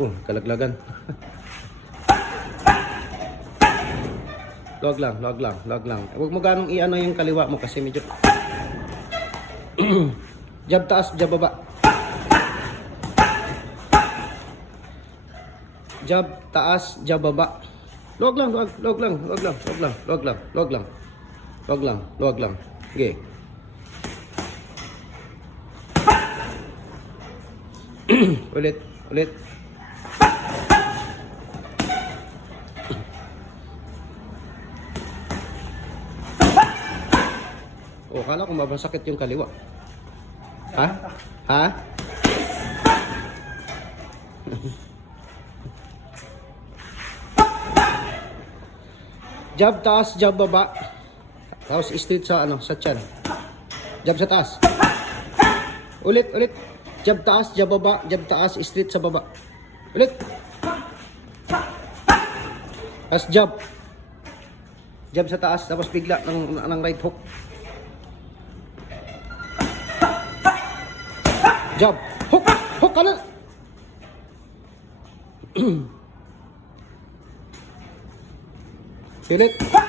oh, kalaglagan. Log lang, log lang, log lang. Huwag mo ganong i-ano yung kaliwa mo kasi medyo... jab taas, jab baba. Jab taas, jab baba. Log lang, log, log lang, log lang, log lang, log lang, log lang. Log lang, log lang. Okay. ulit, ulit. Oh, kala ko mabasakit yung kaliwa. Ha? Ha? Jab taas, jab baba. Tapos straight sa ano, sa chan. Jab sa taas. Ulit, ulit. Jab taas, jab baba, jab taas, straight sa baba. Ulit. Tapos jab. Jab sa taas, tapos bigla ng, ng right hook. Jab. Hook! Hook ka! Ulit.